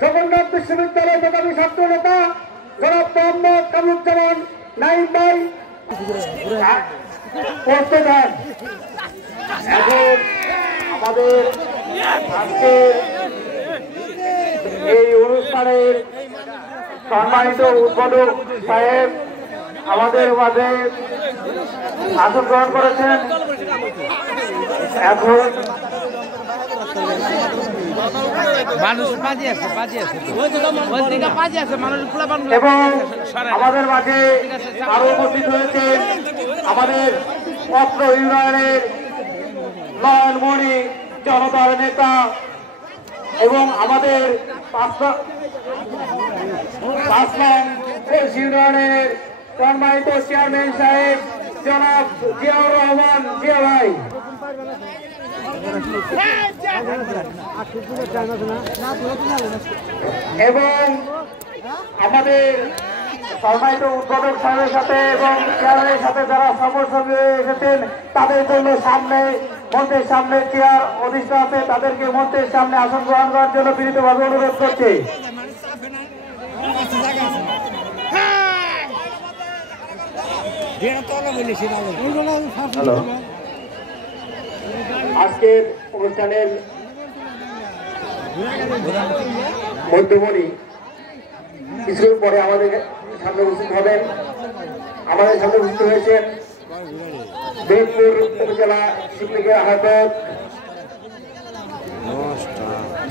জগন্নাথ বিশ্ববিদ্যালয় মেধাবী ছাত্র নেতা জনাব মোহাম্মদ কামরুজ্জামান নাইম ভাই প্রস্তুত হন। এখন আমাদের আজকের এই অনুষ্ঠানের সম্মানিত উদ্বোধক সাহেব আমাদের মাঝে আসন গ্রহণ করেছেন। এখন এবং আমাদের মাঝে আরো উপস্থিত হয়েছেন আমাদের পত্র ইউনিয়নের নয়নমণি জনতার নেতা এবং আমাদের ইউনিয়নের সম্মানিত চেয়ারম্যান সাহেব জনাব জিয়াউর রহমান জিয়া ভাই এবং আমাদের সম্মানিত উদ্বোধক সাহেবের সাথে এবং চেয়ারের সাথে যারা সঙ্গে এসেছেন তাদের জন্য সামনে মঞ্চের সামনে চেয়ার অধিষ্ঠ আছে, তাদেরকে মঞ্চের সামনে আসন গ্রহণ করার জন্য বিনীতভাবে অনুরোধ করছি। আজকের অনুষ্ঠানের মধ্যমণি কিছুদিন পরে আমাদের সামনে উপস্থিত হবেন। আমাদের সামনে উপস্থিত হয়েছেন দেবপুর উপজেলা শিক্ষকের আহ্বায়ক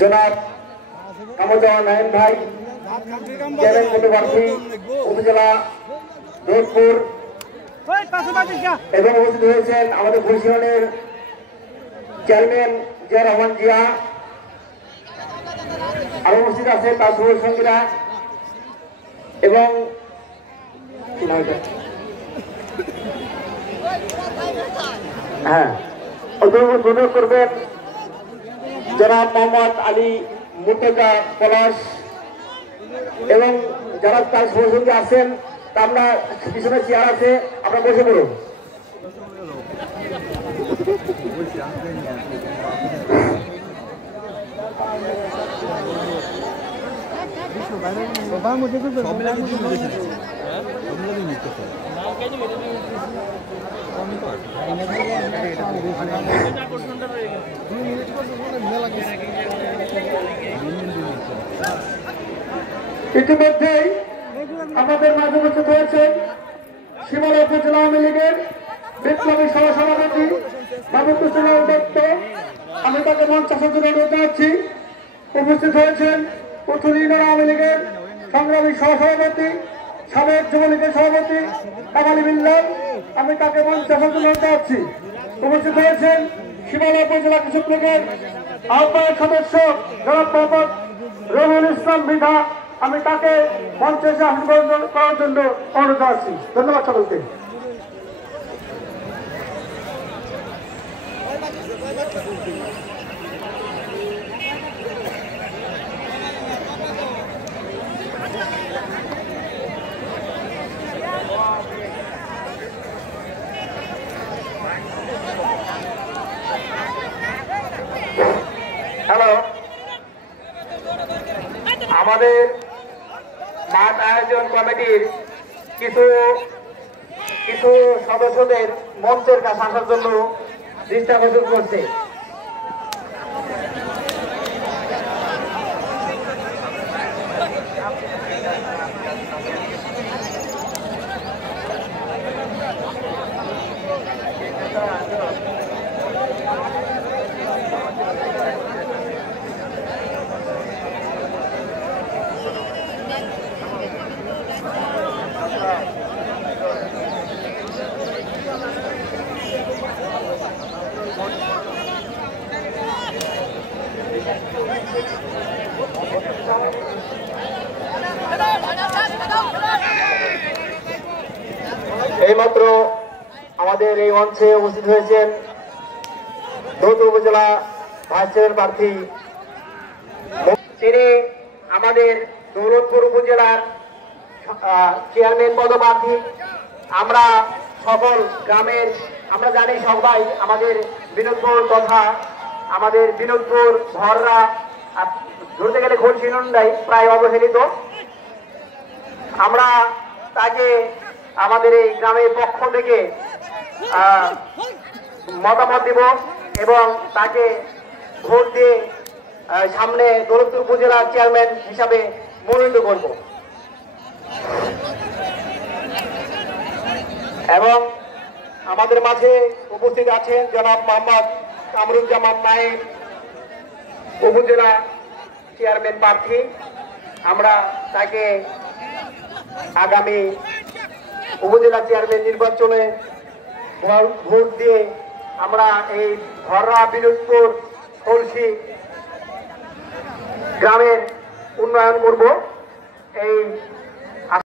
জনাব কামরুজ্জামান নাইম ভাই, চেয়ারম্যান পদপ্রার্থী উপজেলা দেবপুর, এবং উপস্থিত হয়েছেন আমাদের বরিশালের চেয়ারম্যান জিয়া রহমান জিয়া, আরো উপস্থিত আছে তার সঙ্গীরা এবং অনুরোধ করবেন জনাব মোহাম্মদ আলী মুর্তজা পলাশ এবং যারা তার সঙ্গে আছেন আমরা পিছনে চেয়ার আছে, আমরা বসে পড়ুন। ইতিমধ্যেই আমাদের মাঝে উপস্থিত হয়েছেন সীমালা উপজেলা আওয়ামী লীগের বিপ্লবী সহসভাপতি বাবুকুসুলাল দত্ত, আমি তাকে মঞ্চ আসার জন্য অনুরোধ জানাচ্ছি। উপস্থিত হয়েছেন উত্তর ইউনিয়ন আওয়ামী লীগের সংগ্রামী সহসভাপতি সাবেক যুবলীগের সভাপতি কামালি বিল্লাল, আমি তাকে মঞ্চ আসার জন্য অনুরোধ জানাচ্ছি। উপস্থিত হয়েছেন সীমালা উপজেলা কৃষক লীগের আহ্বায়ক সদস্য জনাব মোহাম্মদ রবিউল ইসলাম বিধা, আমি তাকে মঞ্চে এসে আসন গ্রহণ করার জন্য অনুরোধ জানাচ্ছি। ধন্যবাদ সকলকে। হ্যালো, আমাদের মাঠ আয়োজন কমিটির কিছু সদস্যদের মঞ্চের কাছে আসার জন্য দৃষ্টাকোণ করছে। এইমাত্র আমাদের এই মঞ্চে উপস্থিত হয়েছেন দৌত উপজেলা ভাইস চেয়ারম্যান প্রার্থী, তিনি আমাদের দৌলতপুর উপজেলার চেয়ারম্যান পদপ্রার্থী। আমরা সকল গ্রামের আমরা জানি সবাই আমাদের বিনোদপুর তথা আমাদের বিনোদপুর ভররা ধরতে গেলে খোলসিনন্দাই প্রায় অবহেলিত। আমরা তাকে আমাদের এই গ্রামের পক্ষ থেকে মতামত দিব এবং তাকে ভোট দিয়ে সামনে দৌলতপুর উপজেলার চেয়ারম্যান হিসাবে মনোনীত করব। এবং আমাদের মাঝে উপস্থিত আছেন জনাব মোহাম্মদ কামরুজ্জামান নায়েক, উপজেলা চেয়ারম্যান প্রার্থী। আমরা তাকে আগামী উপজেলা চেয়ারম্যান নির্বাচনে ভোট দিয়ে আমরা এই ভররা বিনোদপুর খলসি গ্রামের উন্নয়ন করব। এই